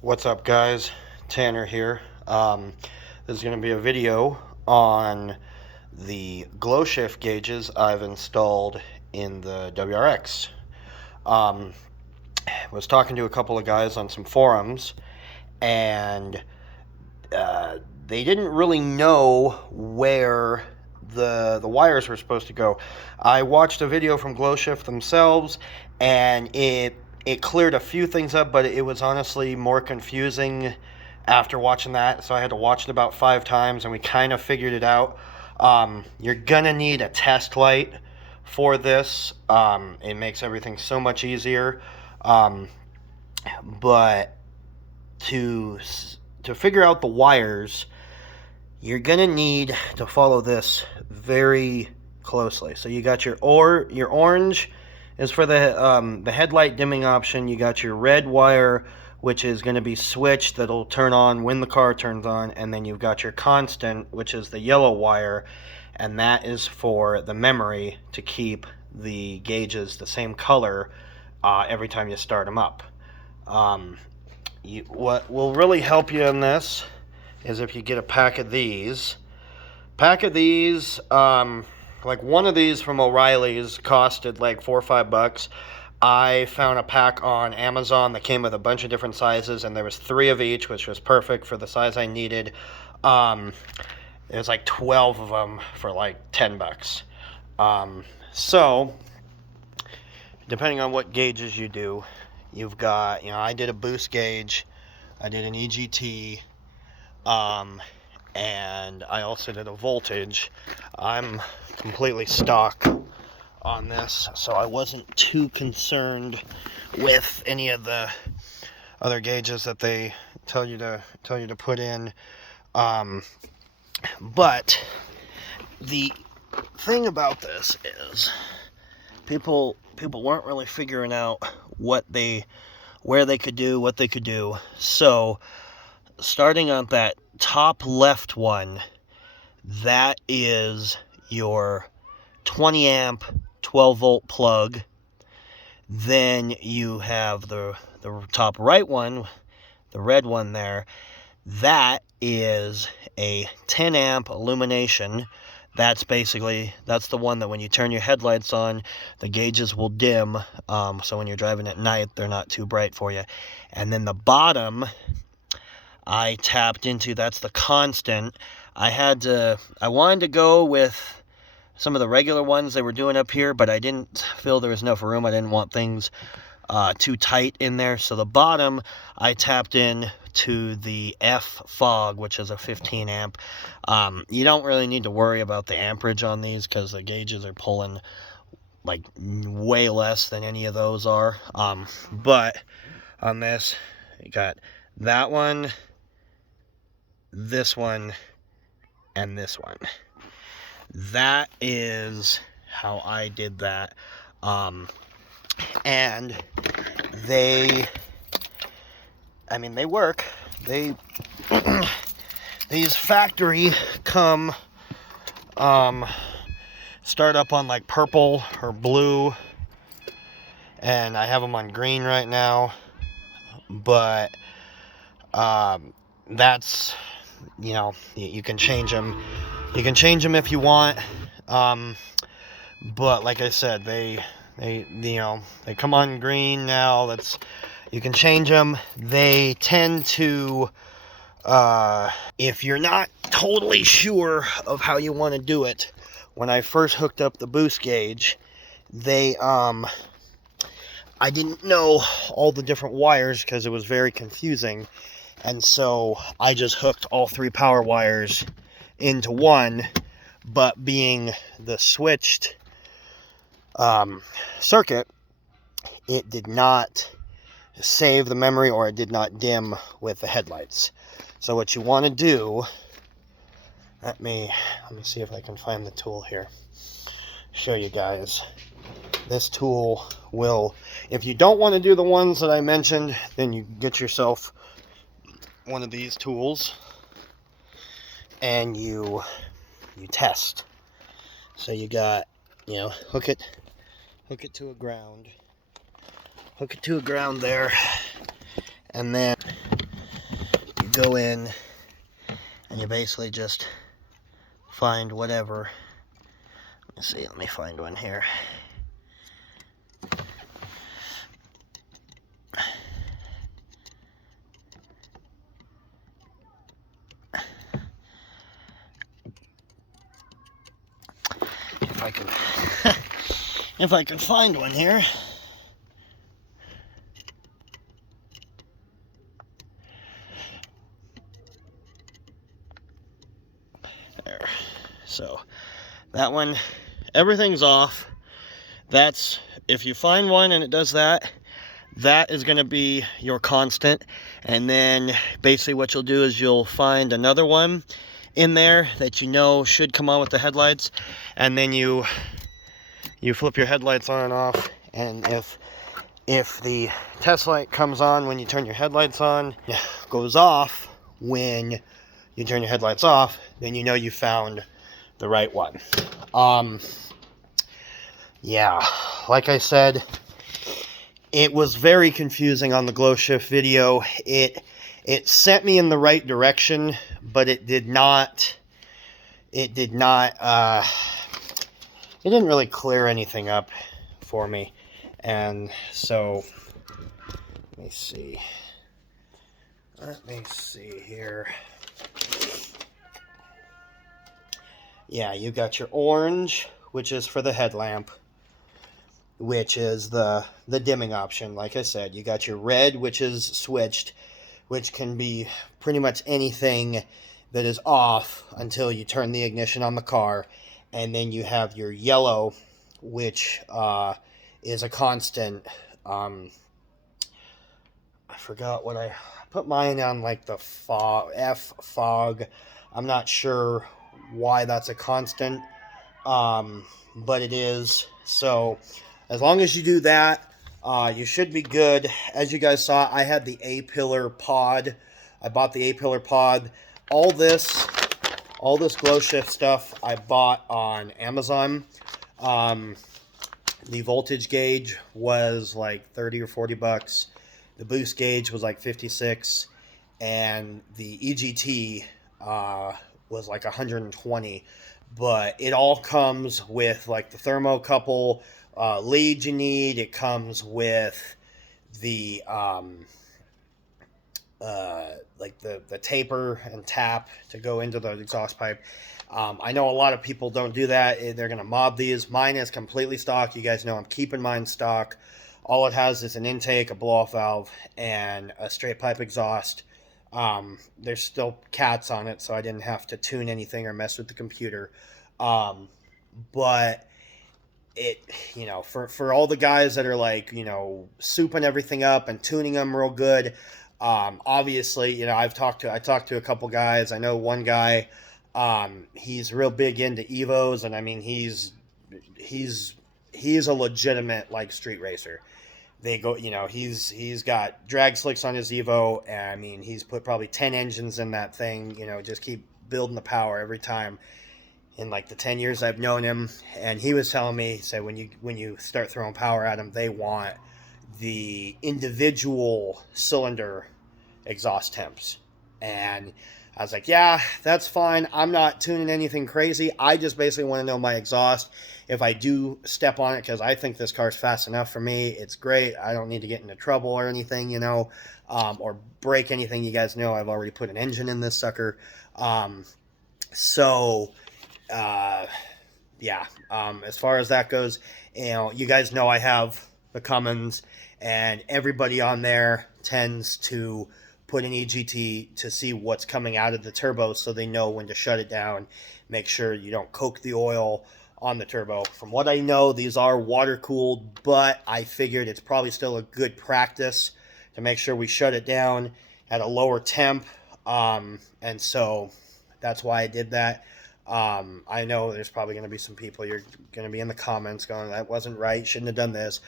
What's up, guys? Tanner here. This is going to be a video on the gloshift gauges I've installed in the WRX. Was talking to a couple of guys on some forums, and they didn't really know where the wires were supposed to go. I watched a video from gloshift themselves, and it cleared a few things up, but it was honestly more confusing after watching that. So I had to watch it about 5 times, and we kind of figured it out. You're gonna need a test light for this. It makes everything so much easier. But to figure out the wires, you're gonna need to follow this very closely. So you got your orange is for the headlight dimming option. You got your red wire, which is going to be switched, that'll turn on when the car turns on, and then you've got your constant, which is the yellow wire, and that is for the memory to keep the gauges the same color every time you start them up. What will really help you in this is if you get a pack of these. Like one of these from O'Reilly's costed like $4 or $5. I found a pack on Amazon that came with a bunch of different sizes, and there was 3 of each, which was perfect for the size I needed. There's like 12 of them for like $10. So depending on what gauges you do, you've got, I did a boost gauge, I did an EGT, and I also did a voltage. I'm completely stock on this, so I wasn't too concerned with any of the other gauges that they tell you to put in. But the thing about this is people weren't really figuring out where they could do, what they could do. So starting on that top left one, that is your 20 amp 12 volt plug. Then you have the top right one, the red one there, that is a 10 amp illumination. That's the one that when you turn your headlights on, the gauges will dim, so when you're driving at night, they're not too bright for you. And then the bottom, I tapped into, that's the constant. I wanted to go with some of the regular ones they were doing up here, but I didn't feel there was enough room. I didn't want things too tight in there. So the bottom, I tapped in to the F fog, which is a 15 amp. You don't really need to worry about the amperage on these because the gauges are pulling like way less than any of those are. But on this, you got that one, this one, and this one. That is how I did that. And they work. These factory come, start up on like purple or blue, and I have them on green right now. But that's, you can change them. You can change them if you want. But like I said, they come on green now. You can change them. They tend to, if you're not totally sure of how you want to do it, when I first hooked up the boost gauge, I didn't know all the different wires because it was very confusing. And so I just hooked all 3 power wires into one, but being the switched circuit, it did not save the memory, or it did not dim with the headlights. So what you want to do, let me see if I can find the tool here, show you guys. This tool will, if you don't want to do the ones that I mentioned, then you get yourself one of these tools and you test. So you got, hook it to a ground. Hook it to a ground there. And then go in and you basically just find whatever. Let's see, let me find one here. If I can, if I can find one here. There. So that one, everything's off. That's, if you find one and it does that, that is going to be your constant. And then basically what you'll do is you'll find another one in there that you know should come on with the headlights, and then you flip your headlights on and off, and if the test light comes on when you turn your headlights on, goes off when you turn your headlights off, then you know you found the right one. Yeah, like I said, it was very confusing on the gloshift video. It sent me in the right direction, but it didn't really clear anything up for me. And so, let me see here. Yeah, you got your orange, which is for the headlamp, which is the dimming option. Like I said, you got your red, which is switched, which can be pretty much anything that is off until you turn the ignition on the car. And then you have your yellow, which is a constant. I forgot what I put mine on, like the fog. I'm not sure why that's a constant, but it is. So as long as you do that, you should be good. As you guys saw, I had the A-pillar pod. I bought the A-pillar pod. All this gloshift stuff I bought on Amazon. The voltage gauge was like 30 or 40 bucks. The boost gauge was like 56, and the EGT was like 120. But it all comes with like the thermocouple lead you need. It comes with the like the taper and tap to go into the exhaust pipe. I know a lot of people don't do that. They're going to mod these. Mine is completely stock. You guys know I'm keeping mine stock. All it has is an intake, a blow-off valve, and a straight pipe exhaust. There's still cats on it, so I didn't have to tune anything or mess with the computer. But it, for all the guys that are like, souping everything up and tuning them real good, obviously, I talked to a couple guys. I know one guy, he's real big into Evos, and I mean, he's a legitimate like street racer. They go, he's got drag slicks on his Evo, and I mean, he's put probably 10 engines in that thing, just keep building the power every time. In like the 10 years I've known him, and he was telling me, he said, when you start throwing power at them, they want the individual cylinder exhaust temps. And I was like, yeah, that's fine. I'm not tuning anything crazy. I just basically want to know my exhaust. If I do step on it, because I think this car's fast enough for me, it's great. I don't need to get into trouble or anything, or break anything. You guys know I've already put an engine in this sucker. Yeah, as far as that goes, you guys know I have the Cummins, and everybody on there tends to put an EGT to see what's coming out of the turbo, so they know when to shut it down. Make sure you don't coke the oil on the turbo. From what I know, these are water cooled, but I figured it's probably still a good practice to make sure we shut it down at a lower temp, and so that's why I did that. I know there's probably going to be some people, you're going to be in the comments going, that wasn't right, shouldn't have done this.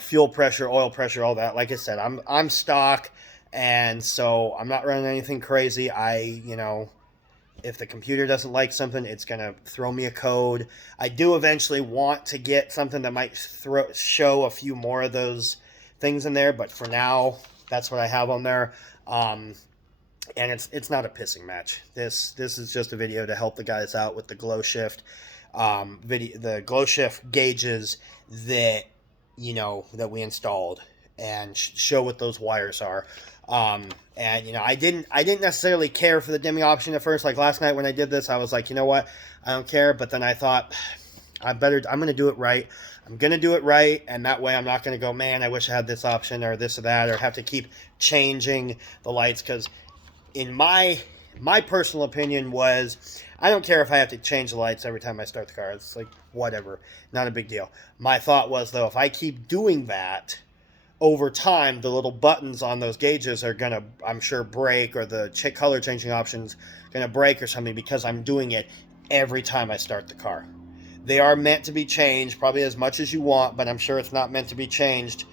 Fuel pressure, oil pressure, all that. Like I said, I'm stock, and so I'm not running anything crazy. If the computer doesn't like something, it's going to throw me a code. I do eventually want to get something that might show a few more of those things in there, but for now, that's what I have on there. and it's not a pissing match. This is just a video to help the guys out with the glow shift the glow shift gauges that that we installed, and show what those wires are. And I didn't necessarily care for the dimming option at first. Like last night when I did this, I was like, you know what, I don't care. But then I thought, I'm gonna do it right. I'm gonna do it right, and that way I'm not gonna go, man, I wish I had this option or this or that, or have to keep changing the lights. Because in my personal opinion was, I don't care if I have to change the lights every time I start the car. It's like, whatever, not a big deal. My thought was, though, if I keep doing that over time, the little buttons on those gauges are gonna, I'm sure, break, or the color changing options gonna break or something, because I'm doing it every time I start the car. They are meant to be changed probably as much as you want, but I'm sure it's not meant to be changed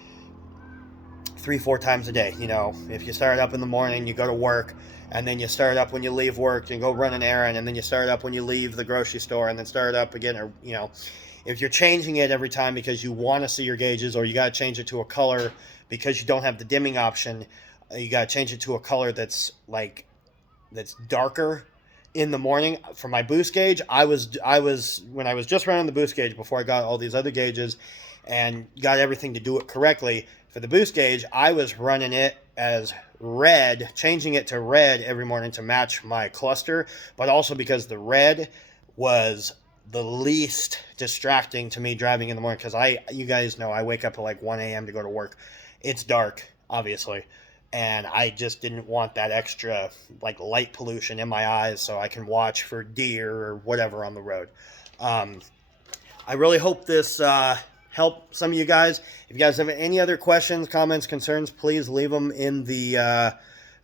3-4 times a day. If you start up in the morning, you go to work, and then you start up when you leave work and go run an errand, and then you start up when you leave the grocery store, and then start up again. Or if you're changing it every time because you want to see your gauges, or you got to change it to a color because you don't have the dimming option, you got to change it to a color that's darker in the morning. For my boost gauge, I was when I was just running the boost gauge before I got all these other gauges and got everything to do it correctly. For the boost gauge, I was running it as red, changing it to red every morning to match my cluster, but also because the red was the least distracting to me driving in the morning. Because you guys know, I wake up at like 1 a.m. to go to work. It's dark, obviously, and I just didn't want that extra light pollution in my eyes, so I can watch for deer or whatever on the road. I really hope this help some of you guys. If you guys have any other questions, comments, concerns, please leave them in the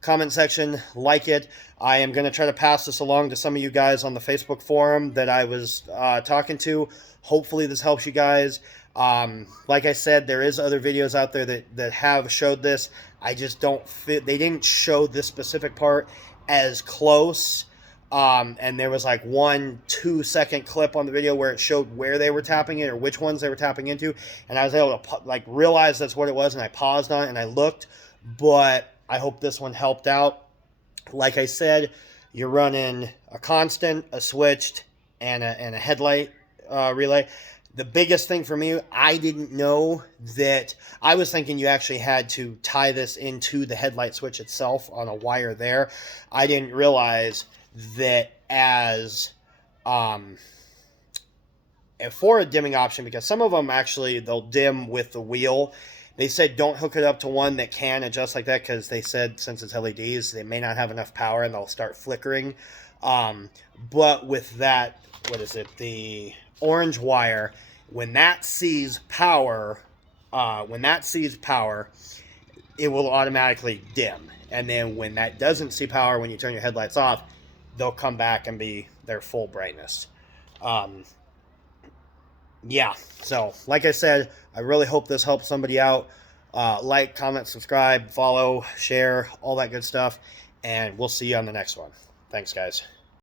comment section. Like it. I am going to try to pass this along to some of you guys on the Facebook forum that I was talking to. Hopefully this helps you guys. Like I said, there is other videos out there that have showed this. I just don't fit. They didn't show this specific part as close. And there was 1-2 second clip on the video where it showed where they were tapping it or which ones they were tapping into, and I was able to realize that's what it was, and I paused on it and I looked. But I hope this one helped out. Like I said, you're running a constant, a switched, and a headlight relay. The biggest thing for me, I didn't know that. I was thinking you actually had to tie this into the headlight switch itself on a wire there. I didn't realize that as for a dimming option, because some of them actually, they'll dim with the wheel. They said don't hook it up to one that can adjust like that, because they said since it's LEDs, they may not have enough power and they'll start flickering. But with that, what is it, the orange wire, when that sees power, it will automatically dim. And then when that doesn't see power, when you turn your headlights off, they'll come back and be their full brightness. Yeah, so like I said, I really hope this helps somebody out. Like, comment, subscribe, follow, share, all that good stuff, and we'll see you on the next one. Thanks, guys.